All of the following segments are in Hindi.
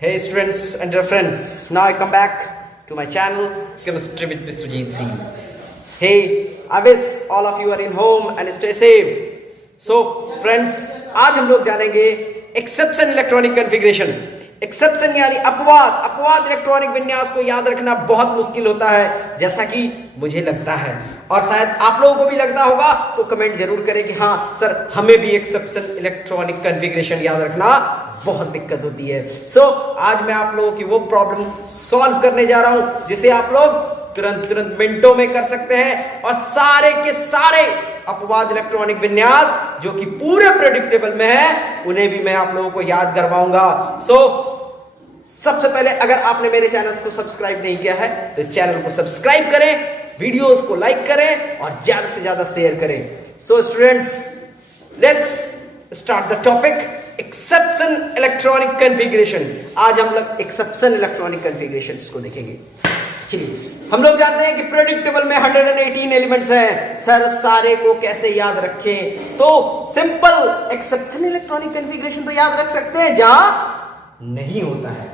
Hey students and dear friends, now I come back to my channel Chemistry with Biswajit Singh. Hey, I wish all of you are in home and stay safe. So friends, आज हम लोग जानेंगे एक्सेप्शन इलेक्ट्रॉनिक कॉन्फ़िगरेशन. एक्सेप्शन यानी अपवाद इलेक्ट्रॉनिक विन्यास को याद रखना बहुत मुश्किल होता है, जैसा कि मुझे लगता है और शायद आप लोगों को भी लगता होगा. तो कमेंट जरूर करें कि हाँ सर, हमें भी एक्सेप्शन इलेक्ट्रॉनिक कॉन्फ़िगरेशन याद रखना बहुत दिक्कत होती है. आज मैं आप लोगों की वो प्रॉब्लम सॉल्व करने जा रहा हूं जिसे आप लोग तुरंत मिनटों में कर सकते हैं और सारे के सारे अपवाद इलेक्ट्रॉनिक विन्यास जो कि पूरे प्रेडिक्टेबल में है उन्हें भी मैं आप लोगों को याद करवाऊंगा. सबसे पहले अगर आपने मेरे चैनल को सब्सक्राइब नहीं किया है तो इस चैनल को सब्सक्राइब करें, वीडियोस को लाइक करें और ज्यादा से ज्यादा शेयर करें. Students, let's start the topic exception electronic configuration. आज हम लोग एक्सेप्शन इलेक्ट्रॉनिक कॉन्फ़िगरेशंस को देखेंगे. चलिए, हम लोग जानते हैं कि प्रेडिक्टेबल में 118 एलिमेंट्स हैं. सर, सारे को कैसे याद रखें? तो सिंपल एक्सेप्शन इलेक्ट्रॉनिक कॉन्फ़िगरेशन तो याद रख सकते हैं जहां नहीं होता है.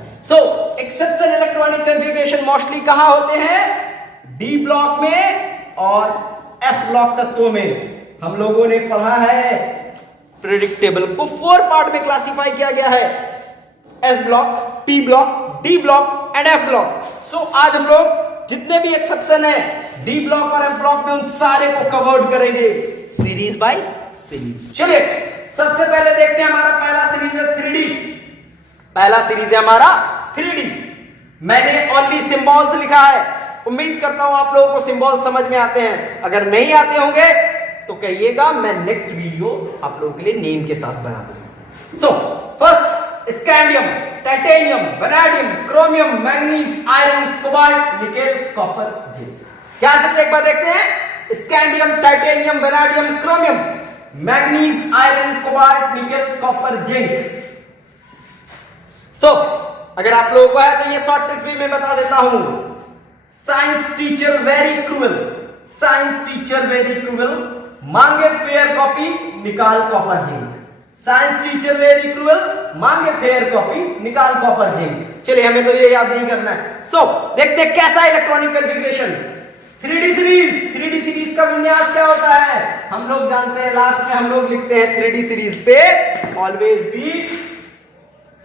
एक्सेप्शन इलेक्ट्रॉनिक कॉन्फ़िगरेशन मोस्टली कहां होते हैं? डी ब्लॉक में और एफ ब्लॉक तत्वों में. हम लोगों ने पढ़ा है प्रेडिक्टेबल को 4 पार्ट में क्लासिफाई किया गया है: S block, P block, D block and F block. आज हम लोग जितने भी एक्सेप्शन है डी ब्लॉक और एफ ब्लॉक में उन सारे को कवर्ड करेंगे सीरीज बाय सीरीज. चलिए, सबसे पहले देखते हैं हमारा पहला सीरीज है 3D. पहला सीरीज है हमारा 3D. मैंने ओनली सिंबल्स लिखा है. उम्मीद करता हूं आप लोगों को सिंबल समझ में आते हैं. अगर नहीं आते होंगे तो कहिएगा, मैं नेक्स्ट वीडियो आप लोगों के लिए नेम के साथ बना दूंगा. First scandium, titanium, vanadium, chromium, manganese, iron, cobalt, nickel, copper, zinc. क्या सबसे एक बार देखते हैं? Scandium, titanium, vanadium, chromium, manganese, iron, cobalt, nickel, copper, zinc. अगर आप लोगों को है तो ये शॉर्ट ट्रिक्स भी मैं बता देता हूं. Science teacher very cruel, science teacher very cruel, मांगे फेयर कॉपी, निकाल copper, zinc. Science teacher very cruel, मांगे फेयर कॉपी, निकाल कॉपर, जिंक. चलिए, हमें तो ये याद नहीं करना है. देखते हैं कैसा इलेक्ट्रॉनिक कॉन्फ़िगरेशन. 3D सीरीज का विन्यास क्या होता है? हम लोग जानते हैं, लास्ट में हम लोग लिखते हैं 3D सीरीज पे always be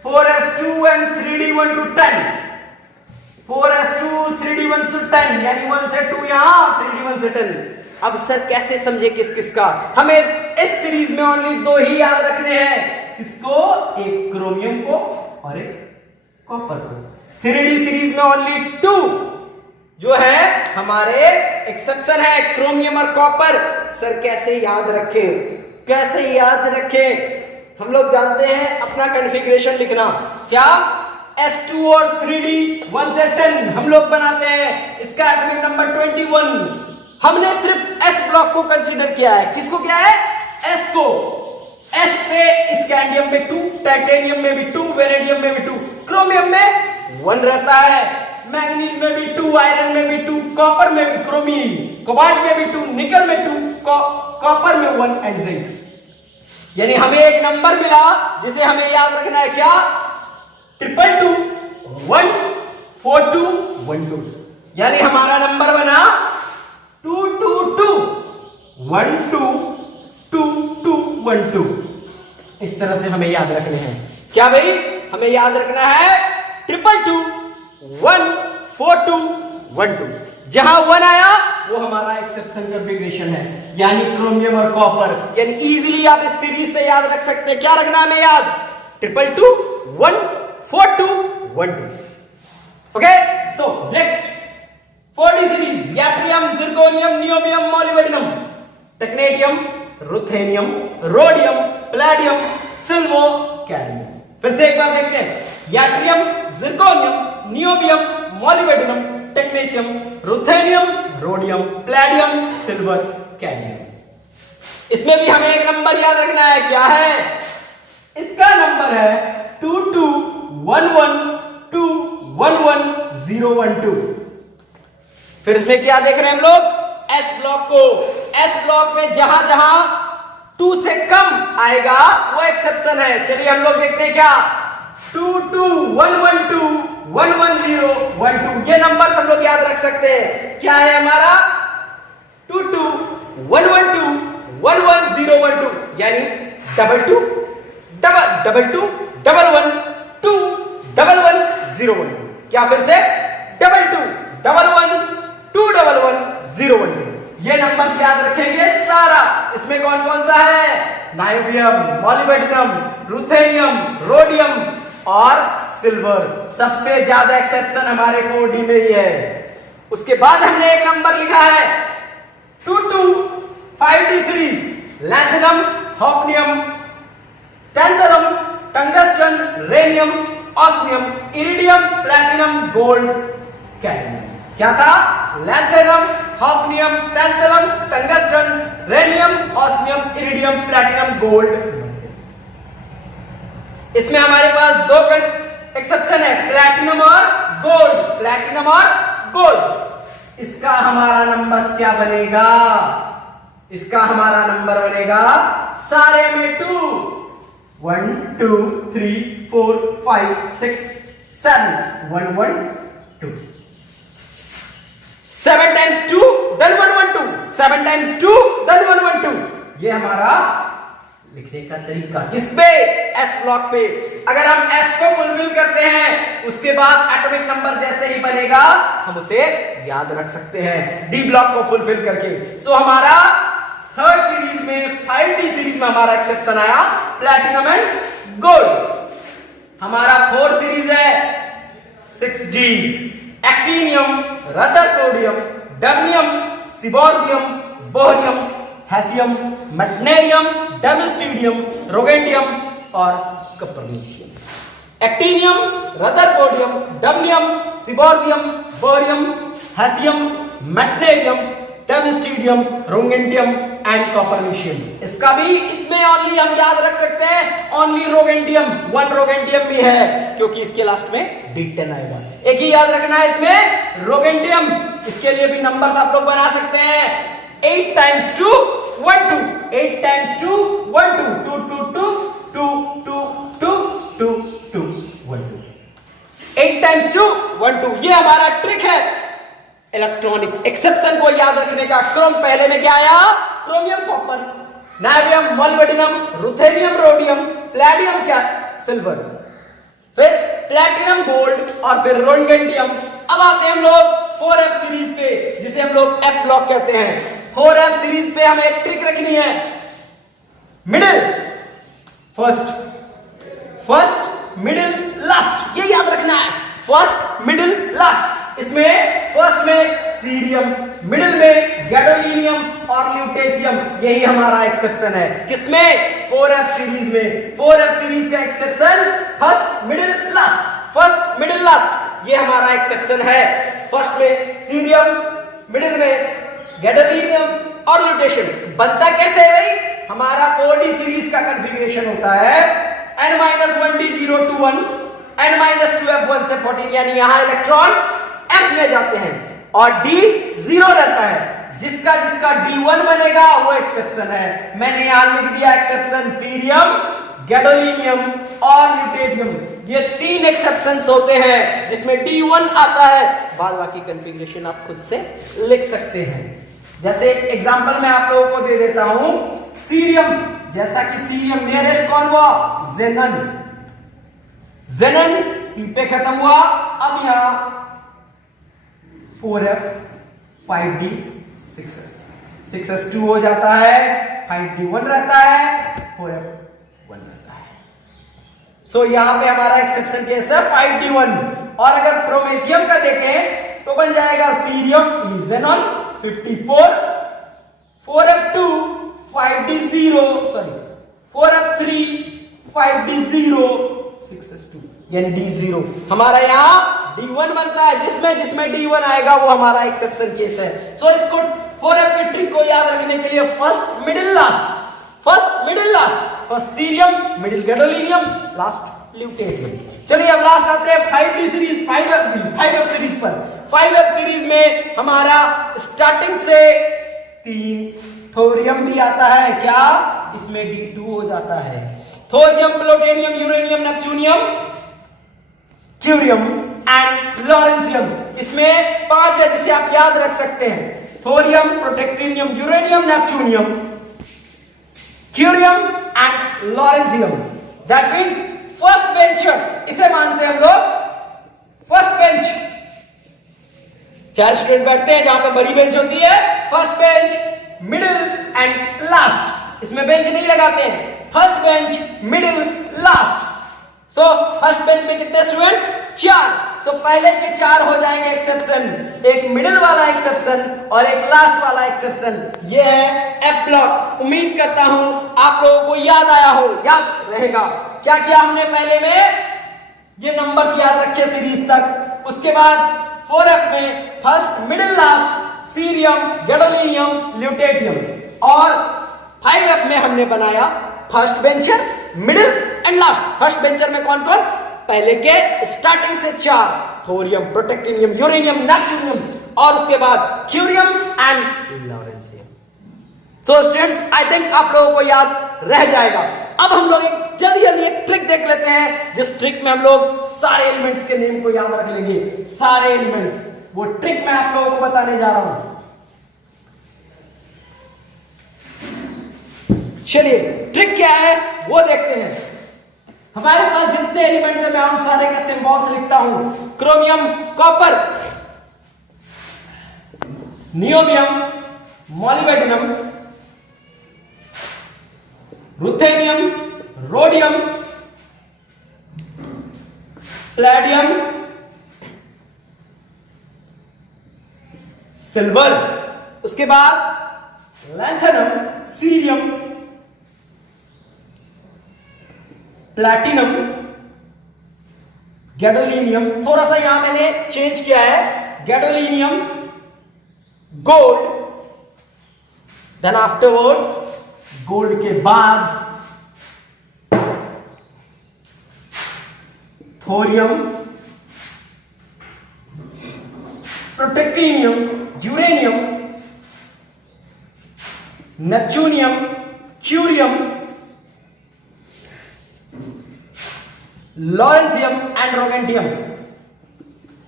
4s2 and 3d1 to 10. 4s2 3d1 to 10 यानी 1 से 2 यहां, 3d1 से 10. अब सर कैसे समझे किस किस का? हमें इस सीरीज में ओनली 2 ही याद रखने हैं. किसको? एक क्रोमियम को और एक कॉपर को. 3D सीरीज में ओनली 2 जो है हमारे एक्सेप्शन है, क्रोमियम और कॉपर. सर कैसे याद रखें? कैसे याद रखें? हम लोग जानते हैं अपना कॉन्फ़िगरेशन लिखना. क्या? S2 और 3D 1 से 10 हम लोग बनाते हैं. इसका एटॉमिक नंबर 21. हमने सिर्फ S ब्लॉक को कंसीडर किया है. किसको किया है? S को. S पे स्कैंडियम में 2, टाइटेनियम में भी 2, वेनेडियम में भी 2, क्रोमियम में 1 रहता है, मैग्नीज में भी 2, आयरन में भी 2, कॉपर में भी, क्रोमियम, कोबाल्ट में भी 2, निकल में 2, कॉपर में 1 एंड जिंक. यानी हमें एक नंबर मिला जिसे हमें याद रखना है. क्या? 222 142 12. यानी हमारा नंबर बना 222 122212. इस तरह से हमें याद रखने हैं. क्या भाई? हमें याद रखना है 222 142 12. जहां 1 आया वो हमारा एक्सेप्शन कॉन्फ़िगरेशन है, यानी क्रोमियम और कॉपर. यानी इजीली आप इस सीरीज से याद रख सकते हैं. क्या रखना हमें याद? 222 142 12. Okay. Next 4D series: yttrium, zirconium, niobium, molybdenum, technetium, ruthenium, rhodium, palladium, silver, cadmium. फिर से एक बार देखते हैं. Yttrium, zirconium, niobium, molybdenum, technetium, ruthenium, rhodium, palladium, silver, cadmium. इसमें भी हमें एक नंबर याद रखना है. क्या है? इसका नंबर है 2211211012. फिर इसमें क्या देख रहे हैं हम लोग? एस ब्लॉक को. एस ब्लॉक में जहां जहां 2 से कम आएगा वो एक्सेप्शन है. चलिए हम लोग देखते हैं. क्या 22 112 110 ये नंबर सब लोग याद रख सकते हैं। क्या है हमारा 22 112 110 यानी 22 11 2 11 012। क्या फिर से 22 11 2 11 012 ये नंबर याद रखेंगे सारा। इसमें कौन कौन सा है? नायोबियम, मॉलिब्डेनम, रुथेनियम, रोडियम और सिल्वर। सबसे ज्यादा एक्सेप्शन हमारे 4D में ही है। उसके बाद हमने एक नंबर लिखा है 5D series, lanthanum, hafnium, tantalum, tungsten, rhenium, osmium, iridium, platinum, gold, cadmium. क्या था? Lanthanum, hafnium, tantalum, tungsten, rhenium, osmium, iridium, platinum, gold. इसमें हमारे पास दो एक्सेप्शन है, प्लैटिनम और गोल्ड। प्लैटिनम और गोल्ड। इसका हमारा नंबर क्या बनेगा? इसका हमारा नंबर बनेगा सारे में 2 1 2 3 4 5 6 7 1 1 2 7 times 2 then 1 1 2 7 times 2 then 1 1 2 ये हमारा लिखने का तरीका। किस पे? एस ब्लॉक पे। अगर हम एस को फुलफिल करते हैं उसके बाद एटॉमिक नंबर जैसे ही बनेगा हम उसे याद रख सकते हैं डी ब्लॉक को फुलफिल करके। सो हमारा थर्ड सीरीज में 5D सीरीज में हमारा एक्सेप्शन आया प्लैटिनम एंड गोल्ड। हमारा फोर्थ सीरीज है 6D, actinium, rutherfordium, dubnium, seaborgium, bohrium, hassium, magnesium, darmstadtium, roentgenium और copernicium. Actinium, rutherfordium, dubnium, seaborgium, bohrium, hassium, magnesium, darmstadtium, roentgenium and copernicium. इसका भी इसमें ओनली हम याद रख सकते हैं ओनली रोगेंडियम, 1 रोगेंडियम भी है क्योंकि इसके लास्ट में D10 आएगा। एक ही याद रखना है इसमें रोगेंडियम। इसके लिए भी नंबर आप लोग बना सकते हैं 8 times 2 1 2 8 times 2 1 2 2 2 2 2 2 2 2 2 1 2 8 times 2 1 2 ये हमारा ट्रिक है इलेक्ट्रॉनिक एक्सेप्शन को याद रखने का। क्रोम पहले में क्या आया? Chromium, copper, नाइट्रियम, molybdenum, ruthenium, rhodium, platinum, क्या सिल्वर, फिर प्लैटिनम, गोल्ड और फिर रोगेंडियम। अब आते हैं हम लोग 4F सीरीज पे जिसे हम लोग F ब्लॉक कहते हैं। 4F सीरीज पे हमें एक ट्रिक रखनी है, मिडिल फर्स्ट मिडिल लास्ट, ये याद रखना है। First middle last. इसमें फर्स्ट में सीरियम, मिडिल में गैडोलिनियम और ल्यूटेशियम, यही हमारा एक्सेप्शन है। किसमें? 4F सीरीज में। 4F सीरीज का exception first middle last, first middle last, ये हमारा एक्सेप्शन है। फर्स्ट में सीरियम, मिडिल में गैडोलिनियम और ल्यूटेशियम। बनता कैसे है भाई? हमारा 4D सीरीज का कॉन्फ़िगरेशन होता है n-1d0 to 1 n-2f1 से 14, यानी यहां इलेक्ट्रॉन F में जाते हैं और D 0 रहता है। जिसका D1 बनेगा वो एक्सेप्शन है। मैंने यहां लिख दिया एक्सेप्शन सीरियम, गैडोलिनियम और ल्यूटेशियम। ये 3 एक्सेप्शंस होते हैं जिसमें D1 आता है। बाद बाकी कॉन्फ़िगरेशन आप खुद से लिख सकते हैं। जैसे एग्जांपल मैं आप लोगों को दे देता हूं सीरियम, जैसा कि सीरियम नियरेस्ट कौन हुआ? जेनन P पे खत्म हुआ। अब यहां 4F 5D 6S 6S 2 हो जाता है, 5D 1 रहता है, 4F 1 रहता है। सो यहां पे हमारा एक्सेप्शन केस है 5D 1। और अगर प्रोमेथियम का देखें तो बन जाएगा cerium इजेनॉन 54 4F2 5D 0 sorry 4F3 5D 0 6S2 यानी D0। हमारा यहां D1 बनता है। जिसमें D1 आएगा वो हमारा एक्सेप्शन केस है। सो इसको 4F के ट्रिक को याद रखने के लिए first middle last, first middle last, first cerium, middle gadolinium, last lutetium. चलिए अब लास्ट आते हैं 5D सीरीज 5F सीरीज पर। 5F सीरीज में हमारा स्टार्टिंग से 3 थोरियम भी आता है। क्या? इसमें D2 हो जाता है। Thorium, plutonium, uranium, neptunium, curium and lawrencium. इसमें 5 है जिसे आप याद रख सकते हैं, thorium, protactinium, uranium, neptunium, curium and lawrencium. That means first bencher, इसे मानते हैं हम लोग फर्स्ट बेंच। 4 स्टूडेंट बैठते हैं जहां पे बड़ी बेंच होती है, first bench, middle and last. इसमें बेंच नहीं लगाते हैं, first bench, middle, last. So first bench में कितने स्टूडेंट्स? 4। सो पहले के 4 हो जाएंगे एक्सेप्शन, एक मिडिल वाला एक्सेप्शन और एक लास्ट वाला एक्सेप्शन। ये है एफ ब्लॉक। उम्मीद करता हूं आप लोगों को याद आया हो, याद रहेगा। क्या किया हमने पहले में? ये नंबर्स याद रखे सीरीज तक। उसके बाद 4F में first, middle, last, cerium, gadolinium, lutetium. और 5F में हमने बनाया first bencher, middle and last. First bencher में कौन कौन? पहले के स्टार्टिंग से 4, थोरियम, प्रोटेक्टिनियम, यूरेनियम, नेपच्यूनियम, और उसके बाद curium and lawrencium. So students, I think आप लोगों को याद रह जाएगा। अब हम लोग एक जल्दी एक ट्रिक देख लेते हैं, जिस ट्रिक में हम लोग सारे एलिमेंट्स के नेम को याद रख लेंगे। सारे एलिमेंट्स, वो ट्रिक मैं आप लोगों को बताने जा रहा हूं। चलिए ट्रिक क्या है वो देखते हैं। हमारे पास जितने एलिमेंट्स हैं मैं उन सारे का सिंबल्स लिखता हूं। Chromium, copper, niobium, molybdenum, ruthenium, rhodium, palladium, silver, उसके बाद लैंथेनम, सीरियम, प्लैटिनम, गैडोलिनियम, थोड़ा सा यहां मैंने चेंज किया है, gadolinium, gold, then afterwards, gold के बाद thorium, protactinium, uranium, neptunium, curium, lawrencium and roentgenium.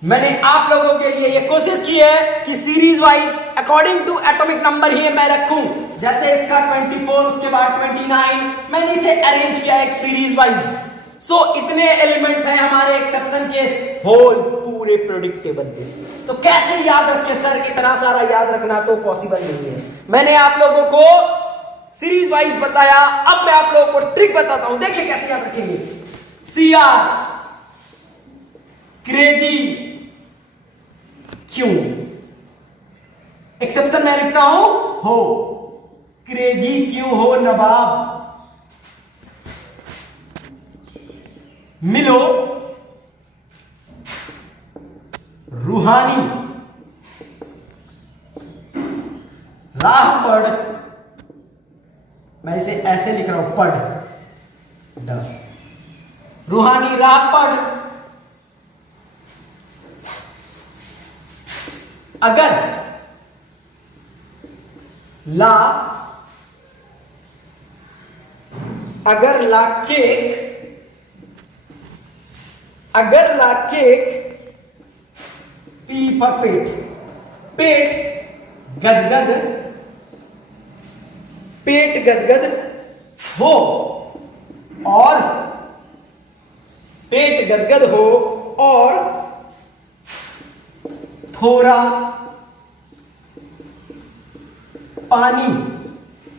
मैंने आप लोगों के लिए यह कोशिश की है कि series wise according to atomic number ही मैं रखूं। जैसे इसका 24, उसके बाद 29, मैंने इसे अरेंज किया एक सीरीज वाइज। सो इतने एलिमेंट्स हैं हमारे एक्सेप्शन के होल पूरे प्रेडिक्टेबल पे। तो कैसे याद रखे सर? इतना सारा याद रखना तो पॉसिबल नहीं है। मैंने आप लोगों को सीरीज वाइज बताया, अब मैं आप लोगों को ट्रिक बताता हूं। देखिए कैसे याद रखेंगे। CR, क्रेजी, क्यों? एक्सेप्शन मैं लिखता हूं हो, क्रेजी क्यों हो नवाब। मिलो, रूहानी, राह पढ़, मैं इसे ऐसे लिख रहा हूं, पढ़, डर, रूहानी राह पढ़। अगर, ला, अगर ला केक, अगर ला केक, पी फॉर पेट, पेट गदगद, पेट गदगद हो, और पेट गदगद हो और थोड़ा पानी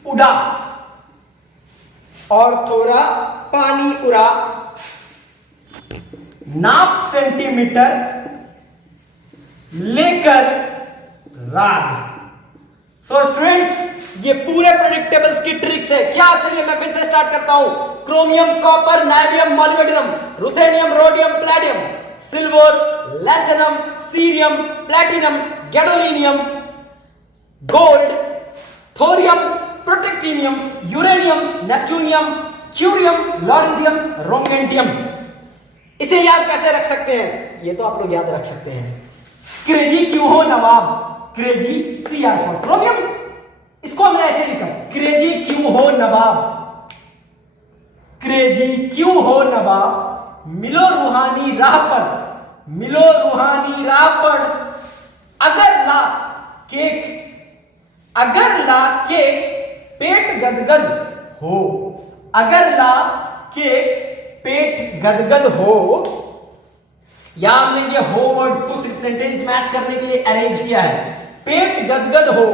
उड़ा, और थोड़ा पानी उड़ा, नाप सेंटीमीटर लेकर राग। सो स्टूडेंट्स, ये पूरे प्रेडिक्टेबल्स की ट्रिक्स है। क्या? चलिए मैं फिर से स्टार्ट करता हूं। Chromium, copper, niobium, molybdenum, ruthenium, rhodium, palladium, silver, lanthanum, cerium, platinum, gadolinium, gold, thorium, protactinium, uranium, neptunium, curium, lawrencium, roentgenium. इसे याद कैसे रख सकते हैं? ये तो आप लोग याद रख सकते हैं। क्रेजी क्यों हो नवाब, क्रेजी, CR फॉर क्रोमियम। इसको हमने ऐसे लिखा, क्रेजी क्यों हो नवाब, क्रेजी क्यों हो नवाब, मिलो रूहानी राह पर, मिलो रूहानी राह पर, अगर ला केक पेट गदगद हो, अगर ला केक पेट गदगद हो। या हमने ये हो वर्ड्स को सेंटेंस मैच करने के लिए अरेंज किया है। पेट गदगद हो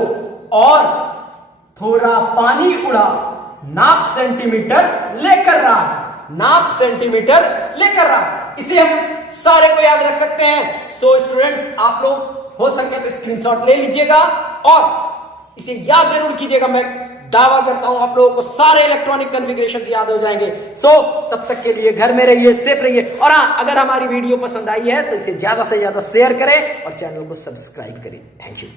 और थोड़ा पानी उड़ा, नाप सेंटीमीटर लेकर रहा, नाप सेंटीमीटर लेकर रहा। इसे हम सारे को याद रख सकते हैं। सो स्टूडेंट्स, आप लोग हो सके तो स्क्रीनशॉट ले लीजिएगा और इसे याद जरूर कीजिएगा। मैं दावा करता हूं आप लोगों को सारे इलेक्ट्रॉनिक कॉन्फ़िगरेशंस याद हो जाएंगे। सो तब तक के लिए घर में रहिए, सेफ रहिए। और हाँ, अगर हमारी वीडियो पसंद आई है तो इसे ज्यादा से ज्यादा शेयर करें और चैनल को सब्सक्राइब करें। Thank you.